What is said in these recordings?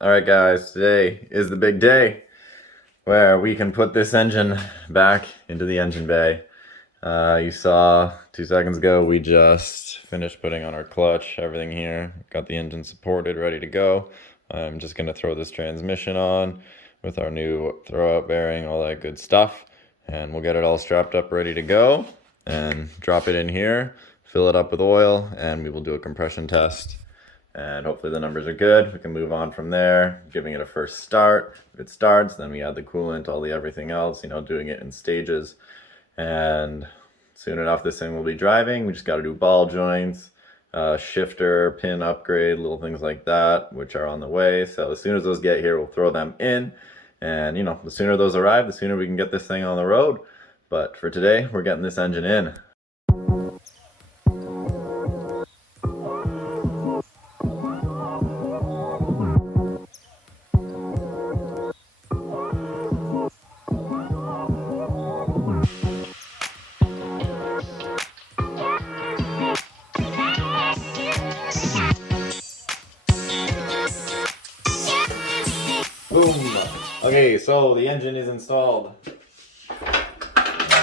Alright guys, today is the big day where we can put this engine back into the engine bay. You saw 2 seconds ago we just finished putting on our clutch, everything here. Got the engine supported, ready to go. I'm just going to throw this transmission on with our new throwout bearing, all that good stuff. And we'll get it all strapped up, ready to go. And drop it in here, fill it up with oil, and we will do a compression test. And hopefully the numbers are good. We can move on from there, giving it a first start. If it starts, then we add the coolant, all the everything else, doing it in stages. And soon enough, this thing will be driving. We just got to do ball joints, shifter, pin upgrade, little things like that, which are on the way. So as soon as those get here, we'll throw them in. And, the sooner those arrive, the sooner we can get this thing on the road. But for today, we're getting this engine in. Boom! Okay, so the engine is installed.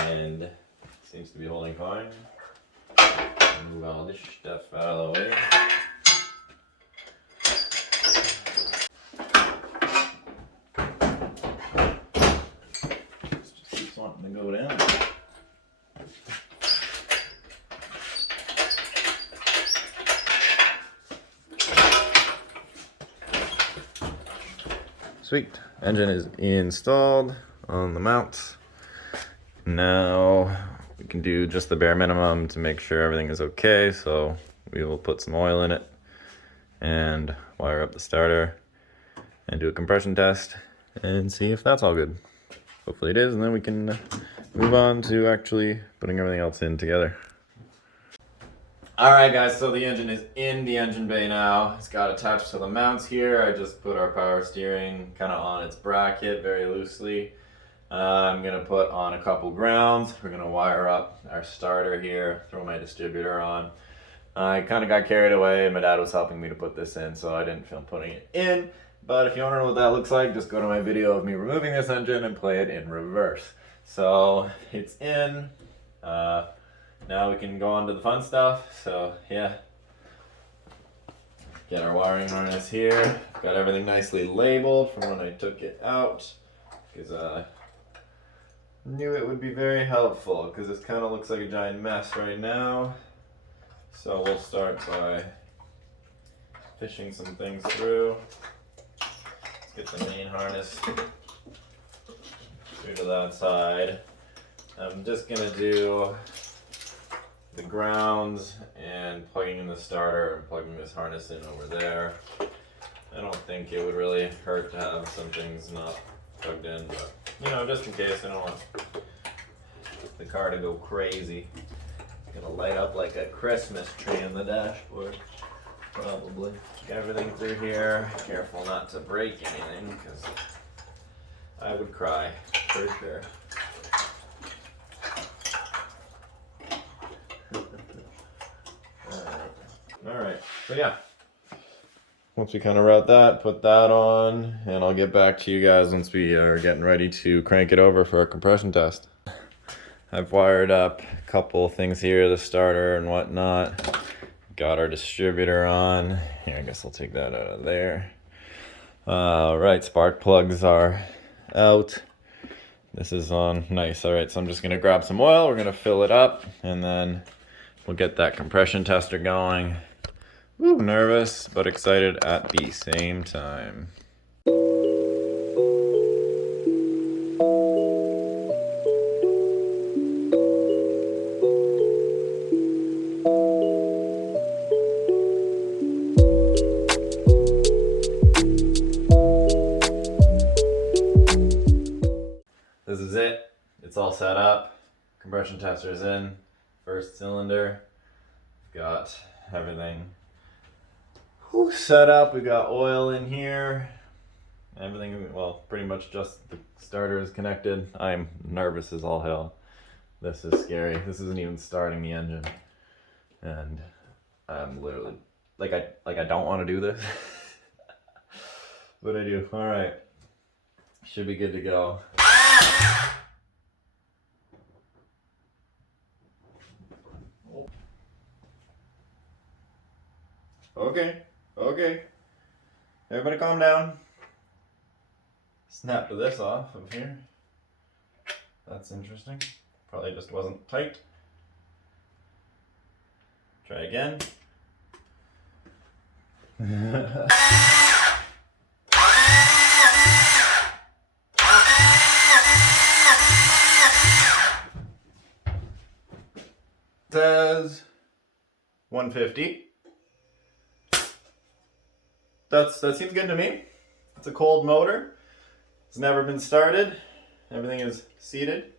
And seems to be holding fine. Move all this stuff out of the way. Just keeps wanting to go down. Sweet. Engine is installed on the mounts. Now we can do just the bare minimum to make sure everything is okay. So we will put some oil in it and wire up the starter and do a compression test and see if that's all good. Hopefully it is, and then we can move on to actually putting everything else in together. Alright guys, so the engine is in the engine bay now. It's got attached to the mounts here. I just put our power steering kind of on its bracket very loosely. I'm going to put on a couple grounds. We're going to wire up our starter here, throw my distributor on. I kind of got carried away. My dad was helping me to put this in, so I didn't film putting it in. But if you want to know what that looks like, just go to my video of me removing this engine and play it in reverse. So it's in. Now we can go on to the fun stuff. So yeah, get our wiring harness here. Got everything nicely labeled from when I took it out, because I knew it would be very helpful, because this kind of looks like a giant mess right now. So we'll start by fishing some things through. Let's get the main harness through to that side. I'm just gonna do the grounds and plugging in the starter and plugging this harness in over there. I don't think it would really hurt to have some things not plugged in, but just in case. I don't want the car to go crazy. It's gonna light up like a Christmas tree on the dashboard, probably. Get everything through here. Careful not to break anything, because I would cry for sure. Alright, so yeah, once we kind of route that, put that on, and I'll get back to you guys once we are getting ready to crank it over for a compression test. I've wired up a couple things here, the starter and whatnot. Got our distributor on. Here, I guess I'll take that out of there. Right, spark plugs are out. This is on. Nice. Alright, so I'm just going to grab some oil. We're going to fill it up, and then we'll get that compression tester going. Woo, nervous, but excited at the same time. This is it. It's all set up. Compression tester's in. First cylinder. Got everything set up. We got oil in here. Everything, well, pretty much just the starter is connected. I'm nervous as all hell. This is scary. This isn't even starting the engine. And I'm literally, I don't want to do this. What'd I do? All right. Should be good to go. Okay. Okay. Everybody calm down. Snap this off of here. That's interesting. Probably just wasn't tight. Try again. Says 150. That seems good to me. It's a cold motor. It's never been started. Everything is seated.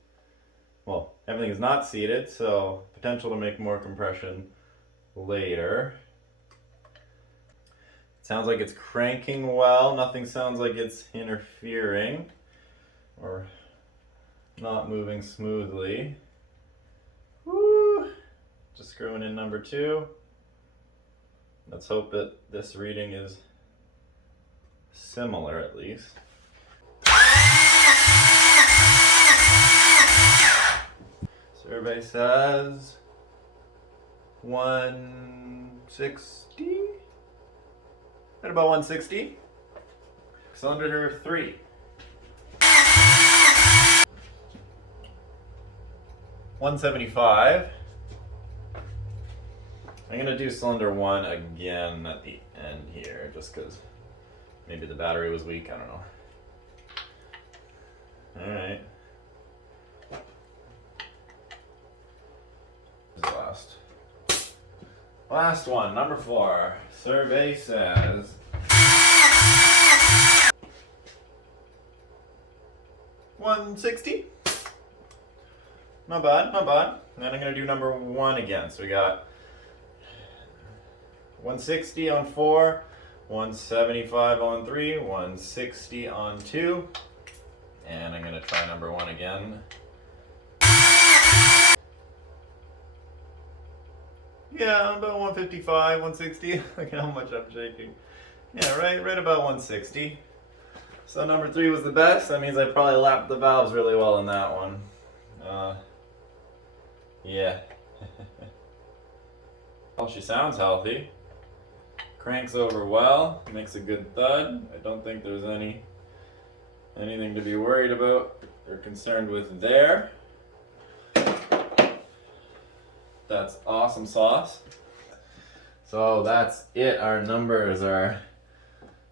Well, everything is not seated, so potential to make more compression later. It sounds like it's cranking well. Nothing sounds like it's interfering or not moving smoothly. Woo! Just screwing in number 2. Let's hope that this reading is similar at least. Survey says 160. At about 160. Cylinder 3. $175. I'm gonna do cylinder 1 again at the end here, just because maybe the battery was weak. I don't know. All right. Last one, number 4. Survey says 160. Not bad, not bad. And then I'm gonna do number 1 again. So we got 160 on 4, 175 on 3, 160 on 2. And I'm gonna try number 1 again. Yeah, about 155, 160. Look at how much I'm shaking. Yeah, right about 160. So number 3 was the best. That means I probably lapped the valves really well in that one. Yeah. Well, she sounds healthy. Cranks over well. Makes a good thud. I don't think there's anything to be worried about or concerned with there. That's awesome sauce. So that's it. Our numbers are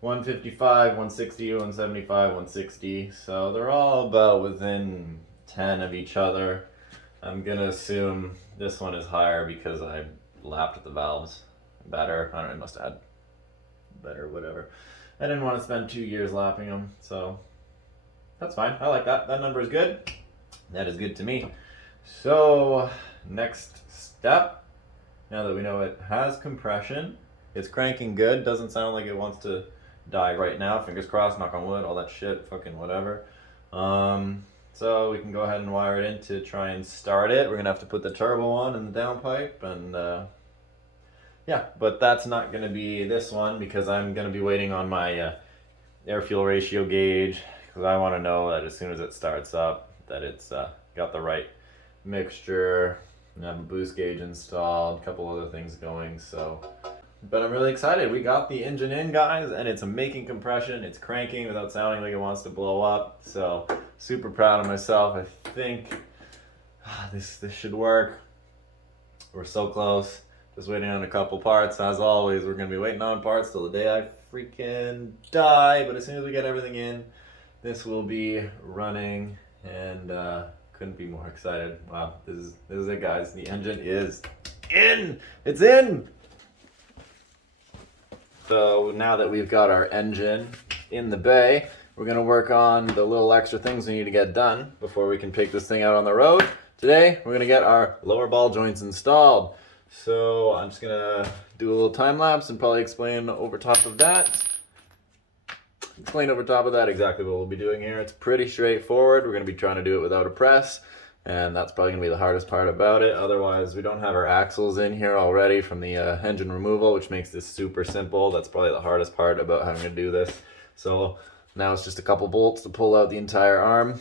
155, 160, 175, 160. So they're all about within 10 of each other. I'm gonna assume this one is higher because I lapped the valves better. I don't know, I must have had better, whatever. I didn't want to spend 2 years lapping them, so that's fine. I like that. That number is good. That is good to me. So next step, now that we know it has compression, it's cranking good, doesn't sound like it wants to die right now, fingers crossed, knock on wood, all that shit, fucking whatever. So we can go ahead and wire it in to try and start it. We're gonna have to put the turbo on in the downpipe, and yeah, but that's not gonna be this one because I'm gonna be waiting on my air fuel ratio gauge, because I want to know that as soon as it starts up that it's got the right mixture. I have a boost gauge installed, a couple other things going, so. But I'm really excited. We got the engine in, guys, and it's making compression. It's cranking without sounding like it wants to blow up. So super proud of myself. I think this should work. We're so close. Just waiting on a couple parts. As always, we're gonna be waiting on parts till the day I freaking die. But as soon as we get everything in, this will be running, and couldn't be more excited. Wow, this is it, guys. The engine is in. It's in. So now that we've got our engine in the bay, we're gonna work on the little extra things we need to get done before we can take this thing out on the road. Today, we're gonna get our lower ball joints installed. So I'm just gonna do a little time lapse and probably explain over top of that exactly what we'll be doing here. It's pretty straightforward. We're gonna be trying to do it without a press, and that's probably gonna be the hardest part about it. Otherwise, we don't have our axles in here already from the engine removal, which makes this super simple. That's probably the hardest part about having to do this. So now it's just a couple bolts to pull out the entire arm.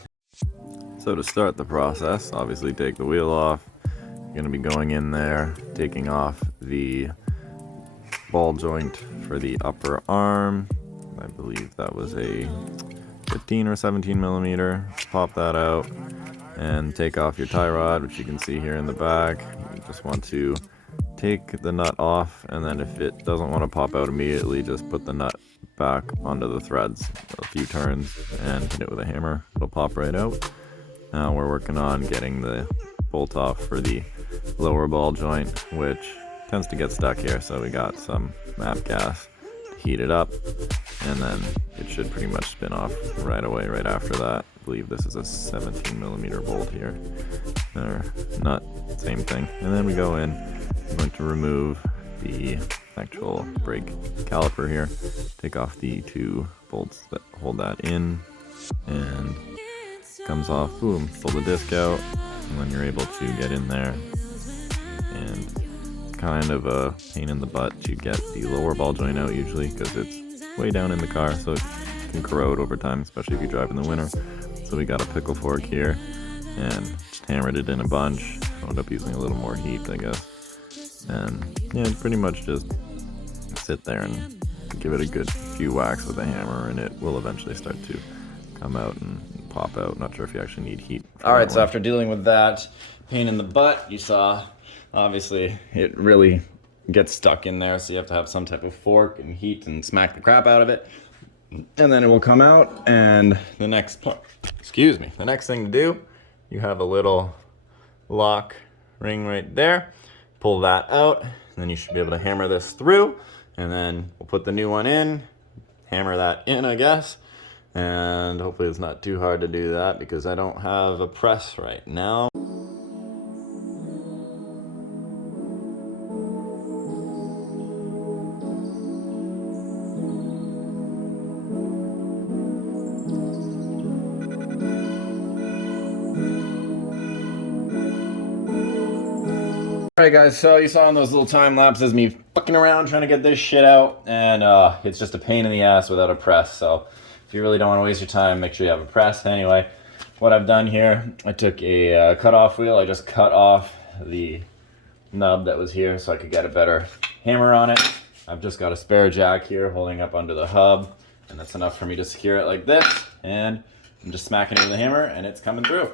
So to start the process, obviously take the wheel off. You're gonna be going in there, taking off the ball joint for the upper arm. I believe that was a 15 or 17 millimeter. Pop that out and take off your tie rod, which you can see here in the back. You just want to take the nut off, and then if it doesn't want to pop out immediately, just put the nut back onto the threads a few turns and hit it with a hammer. It'll pop right out. Now we're working on getting the bolt off for the lower ball joint, which tends to get stuck here, so we got some MAP gas to heat it up, and then it should pretty much spin off right away right after that. I believe this is a 17 millimeter bolt here, or nut, same thing. And then we go in, I'm going to remove the actual brake caliper here, take off the two bolts that hold that in, and comes off, boom, pull the disc out, and then you're able to get in there. And it's kind of a pain in the butt to get the lower ball joint out usually, because it's way down in the car, so it can corrode over time, especially if you drive in the winter. So we got a pickle fork here and just hammered it in a bunch. Wound up using a little more heat, I guess. And yeah, pretty much just sit there and give it a good few whacks with a hammer, and it will eventually start to come out and pop out. Not sure if you actually need heat. Alright, so after dealing with that pain in the butt, you saw obviously it really gets stuck in there, so you have to have some type of fork and heat and smack the crap out of it, and then it will come out. And the next the next thing to do, you have a little lock ring right there. Pull that out, and then you should be able to hammer this through, and then we'll put the new one in, hammer that in, I guess. And hopefully it's not too hard to do that because I don't have a press right now. Alright guys, so you saw in those little time lapses me fucking around trying to get this shit out, and it's just a pain in the ass without a press. So if you really don't want to waste your time, make sure you have a press. Anyway, what I've done here, I took a cut-off wheel. I just cut off the nub that was here so I could get a better hammer on it. I've just got a spare jack here holding up under the hub, and that's enough for me to secure it like this. And I'm just smacking it with a hammer, and it's coming through.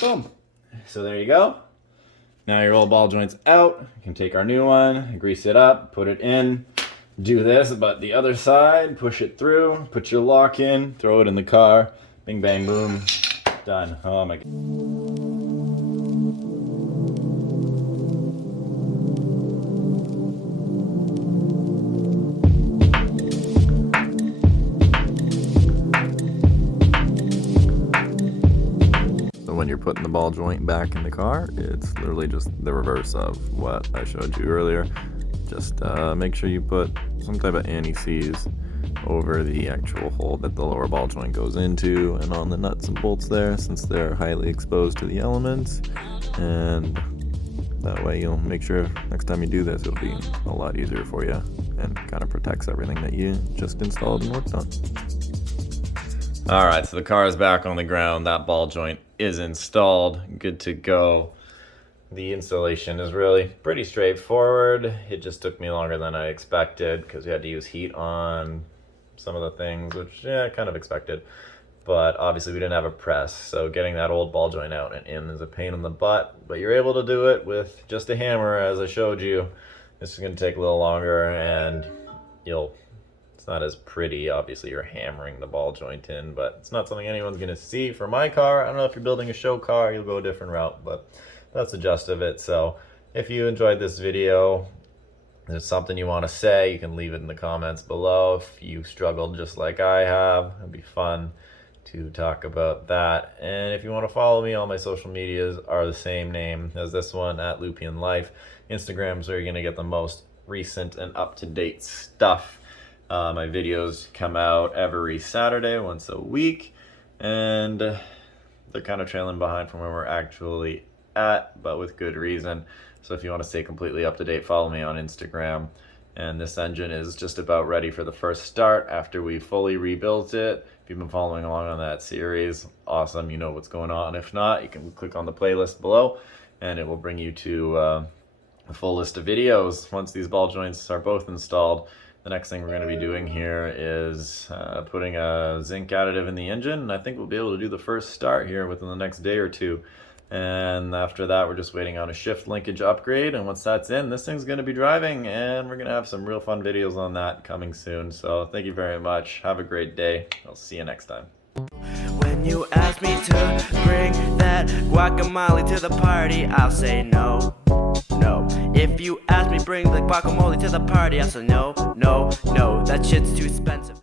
Boom. So there you go. Now your old ball joint's out. You can take our new one, grease it up, put it in. Do this, but the other side, push it through, put your lock in, throw it in the car, bing bang boom, done. Oh my God. When you're putting the ball joint back in the car, it's literally just the reverse of what I showed you earlier. Just make sure you put some type of anti-seize over the actual hole that the lower ball joint goes into and on the nuts and bolts there, since they're highly exposed to the elements. And that way you'll make sure next time you do this, it'll be a lot easier for you and kind of protects everything that you just installed and worked on. Alright, so the car is back on the ground. That ball joint is installed, good to go. The installation is really pretty straightforward. It just took me longer than I expected because we had to use heat on some of the things, which, yeah, I kind of expected. But obviously we didn't have a press, so getting that old ball joint out and in is a pain in the butt. But you're able to do it with just a hammer, as I showed you. This is going to take a little longer, and it's not as pretty. Obviously you're hammering the ball joint in, but it's not something anyone's going to see. For my car, I don't know if you're building a show car, you'll go a different route, but that's the gist of it. So if you enjoyed this video, there's something you want to say, you can leave it in the comments below. If you struggled just like I have, it'd be fun to talk about that. And if you want to follow me, all my social medias are the same name as this one, at Lupian Life. Instagram's where you're going to get the most recent and up-to-date stuff. My videos come out every Saturday, once a week, and they're kind of trailing behind from where we're actually at, but with good reason. So if you want to stay completely up to date, follow me on Instagram. And this engine is just about ready for the first start after we fully rebuilt it. If you've been following along on that series, awesome, you know what's going on. If not, you can click on the playlist below and it will bring you to a full list of videos. Once these ball joints are both installed, the next thing we're going to be doing here is putting a zinc additive in the engine, and I think we'll be able to do the first start here within the next day or two. And after that, we're just waiting on a shift linkage upgrade, and once that's in, this thing's going to be driving, and we're going to have some real fun videos on that coming soon. So thank you very much. Have a great day. I'll see you next time. When you ask me to bring that guacamole to the party, I'll say no, no. If you ask me bring the guacamole to the party, I'll say no, no, no. That shit's too expensive.